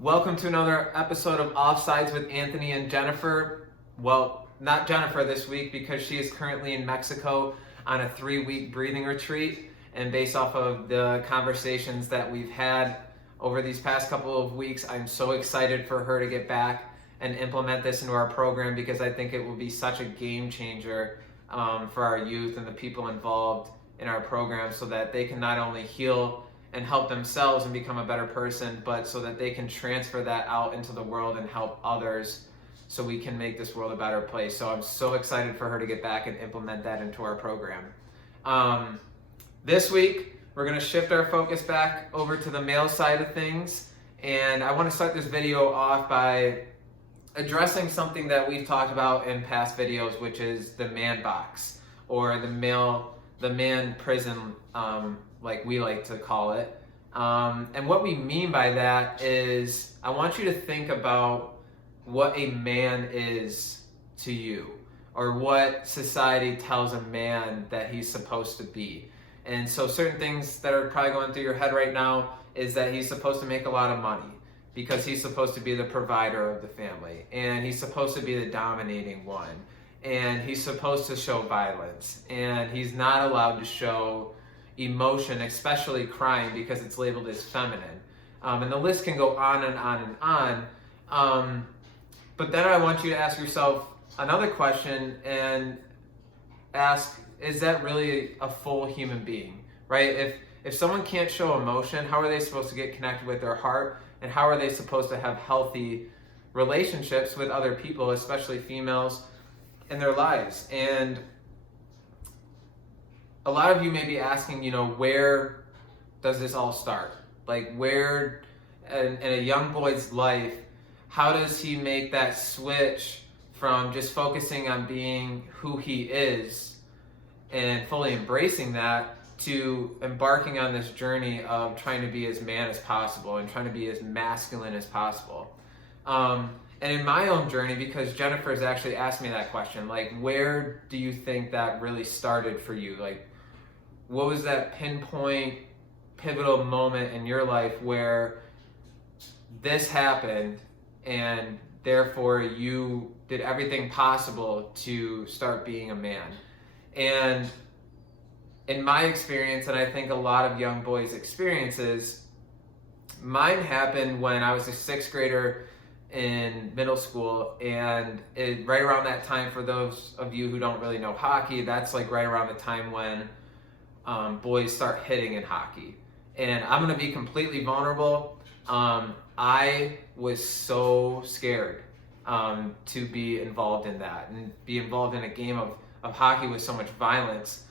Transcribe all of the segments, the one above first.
Welcome to another episode of Offsides with Anthony and Jennifer. Well, not Jennifer this week because she is currently in Mexico on a 3-week breathing retreat. And based off of the conversations that we've had over these past couple of weeks, I'm so excited for her to get back and implement this into our program because I think it will be such a game changer for our youth and the people involved in our program so that they can not only heal and help themselves and become a better person, but so that they can transfer that out into the world and help others so we can make this world a better place. So I'm so excited for her to get back and implement that into our program. This week, we're going to shift our focus back over to the male side of things. And I want to start this video off by addressing something that we've talked about in past videos, which is the man box or the man prison, like we like to call it. And what we mean by that is I want you to think about what a man is to you or what society tells a man that he's supposed to be. And so certain things that are probably going through your head right now is that he's supposed to make a lot of money because he's supposed to be the provider of the family and he's supposed to be the dominating one and he's supposed to show violence and he's not allowed to show emotion, especially crying, because it's labeled as feminine. And the list can go on and on and on. But then I want you to ask yourself another question and ask, is that really a full human being, right? If someone can't show emotion, how are they supposed to get connected with their heart? And how are they supposed to have healthy relationships with other people, especially females, in their lives? And a lot of you may be asking, where does this all start? Like where, in a young boy's life, how does he make that switch from just focusing on being who he is and fully embracing that to embarking on this journey of trying to be as man as possible and trying to be as masculine as possible? And in my own journey, because Jennifer's actually asked me that question, like, where do you think that really started for you? Like, what was that pinpoint, pivotal moment in your life where this happened and therefore you did everything possible to start being a man? And in my experience, and I think a lot of young boys' experiences, mine happened when I was a 6th grader in middle school, and right around that time, for those of you who don't really know hockey, that's like right around the time when boys start hitting in hockey. And I'm going to be completely vulnerable. I was so scared to be involved in that and be involved in a game of hockey with so much violence.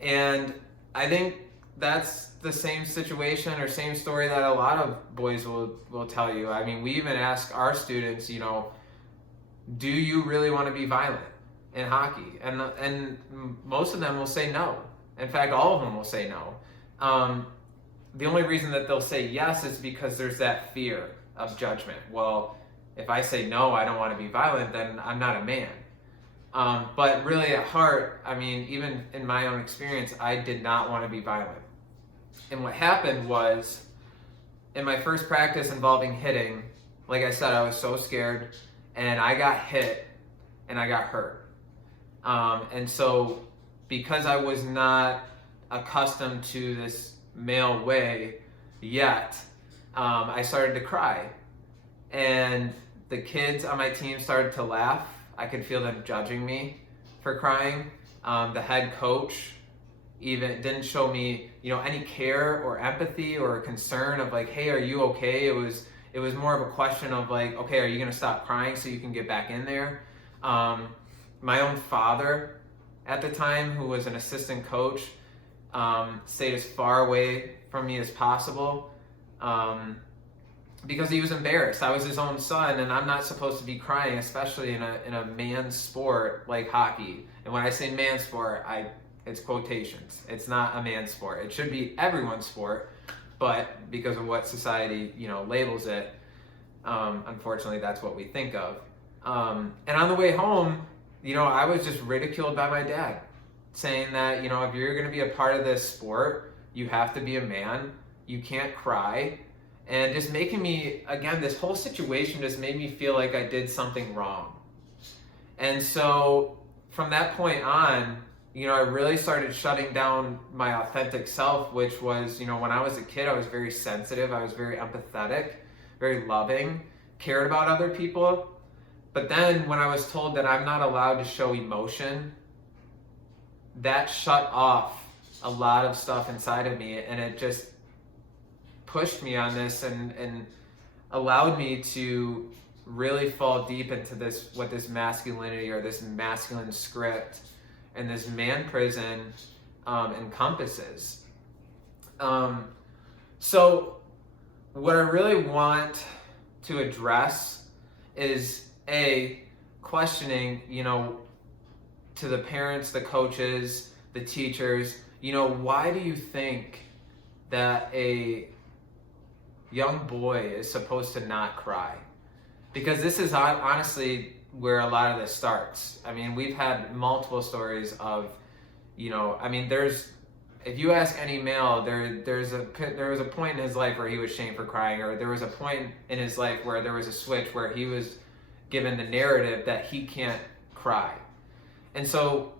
And I think that's the same situation or same story that a lot of boys will tell you. I mean, we even ask our students, do you really want to be violent in hockey? And most of them will say no. In fact, all of them will say no. The only reason that they'll say yes is because there's that fear of judgment. Well, if I say no, I don't want to be violent, then I'm not a man. But really at heart, I mean, even in my own experience, I did not want to be violent. And what happened was, in my first practice involving hitting, like I said, I was so scared, and I got hit, and I got hurt. And so, because I was not accustomed to this male way yet, I started to cry. And the kids on my team started to laugh. I could feel them judging me for crying. The head coach even didn't show me, any care or empathy or concern of like, hey, are you okay? It was more of a question of like, okay, are you going to stop crying so you can get back in there? My own father at the time, who was an assistant coach, stayed as far away from me as possible because he was embarrassed. I was his own son, and I'm not supposed to be crying, especially in a man's sport like hockey. And when I say man's sport, it's quotations. It's not a man's sport. It should be everyone's sport, but because of what society labels it, unfortunately, that's what we think of. And on the way home, I was just ridiculed by my dad, saying that, if you're going to be a part of this sport, you have to be a man, you can't cry, and just making me, again, this whole situation just made me feel like I did something wrong. And so from that point on, I really started shutting down my authentic self, which was, when I was a kid, I was very sensitive, I was very empathetic, very loving, cared about other people. But then when I was told that I'm not allowed to show emotion, that shut off a lot of stuff inside of me, and it just pushed me on this and allowed me to really fall deep into what this masculinity or this masculine script and this man prison encompasses. So what I really want to address is questioning, to the parents, the coaches, the teachers, why do you think that a young boy is supposed to not cry? Because this is honestly where a lot of this starts. I mean, we've had multiple stories of, if you ask any male, there was a point in his life where he was shamed for crying, or there was a point in his life where there was a switch where he was given the narrative that he can't cry. And so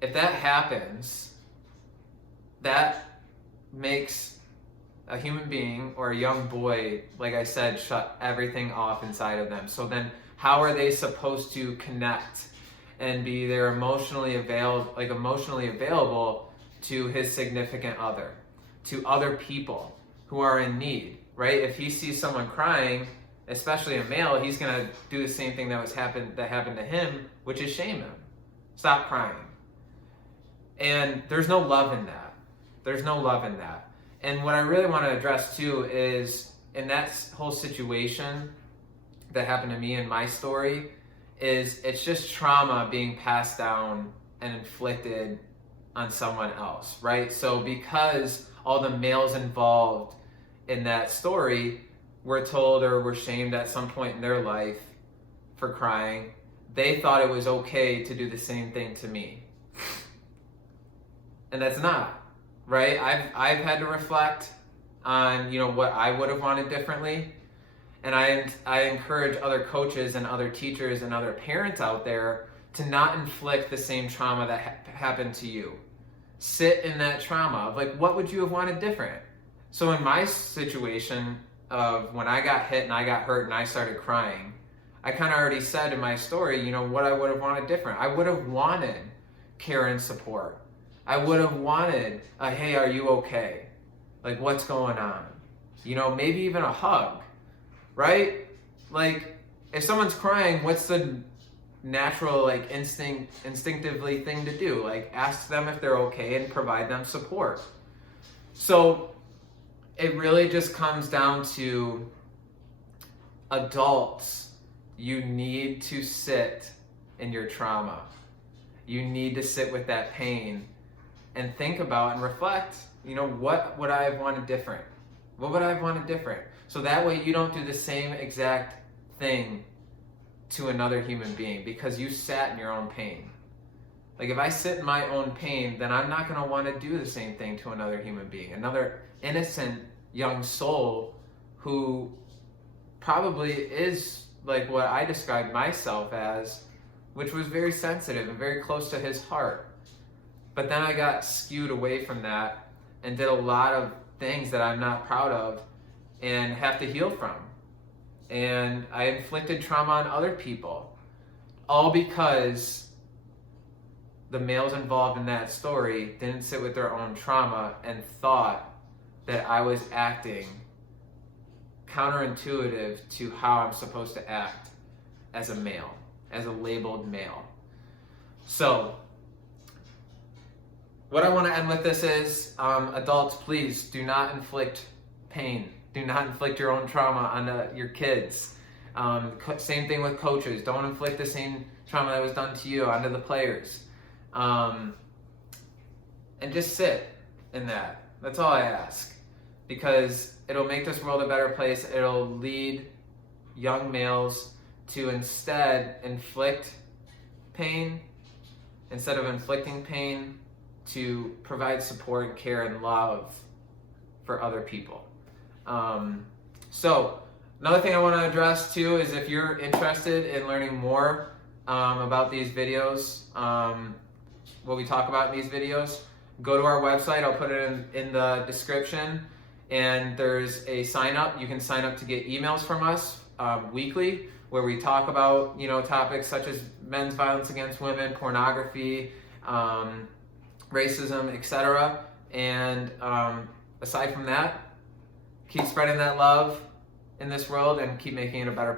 if that happens, that makes a human being or a young boy, like I said, shut everything off inside of them. So then how are they supposed to connect and be there emotionally available to his significant other, to other people who are in need, right? If he sees someone crying, especially a male, he's going to do the same thing that happened to him, which is shame him. Stop crying. And there's no love in that. There's no love in that. And what I really want to address too is, in that whole situation that happened to me in my story, it's just trauma being passed down and inflicted on someone else, right? So because all the males involved in that story were told or were shamed at some point in their life for crying, they thought it was okay to do the same thing to me. And that's not, right? I've had to reflect on, what I would have wanted differently. And I encourage other coaches and other teachers and other parents out there to not inflict the same trauma that happened to you. Sit in that trauma of what would you have wanted different? So in my situation of when I got hit and I got hurt and I started crying, I kind of already said in my story, what I would have wanted different. I would have wanted care and support. I would have wanted a, hey, are you okay? What's going on? Maybe even a hug, right? If someone's crying, what's the natural, instinctively thing to do? Ask them if they're okay and provide them support. So it really just comes down to adults. You need to sit in your trauma. You need to sit with that pain and think about and reflect, what would I have wanted different? What would I have wanted different? So that way you don't do the same exact thing to another human being because you sat in your own pain. If I sit in my own pain, then I'm not going to want to do the same thing to another human being, another innocent young soul who probably is what I described myself as, which was very sensitive and very close to his heart. But then I got skewed away from that and did a lot of things that I'm not proud of and have to heal from. And I inflicted trauma on other people, all because the males involved in that story didn't sit with their own trauma and thought that I was acting counterintuitive to how I'm supposed to act as a male, as a labeled male. So what I want to end with this is, adults, please do not inflict pain. Do not inflict your own trauma on your kids. Same thing with coaches. Don't inflict the same trauma that was done to you onto the players. And just sit in that. That's all I ask. Because it'll make this world a better place. It'll lead young males to instead inflict pain, instead of inflicting pain, to provide support, care, and love for other people. So another thing I want to address too is if you're interested in learning more about these videos, what we talk about in these videos, go to our website. I'll put it in the description, and there's a sign up. You can sign up to get emails from us weekly, where we talk about topics such as men's violence against women, pornography, racism, etc. And aside from that, keep spreading that love in this world and keep making it a better place.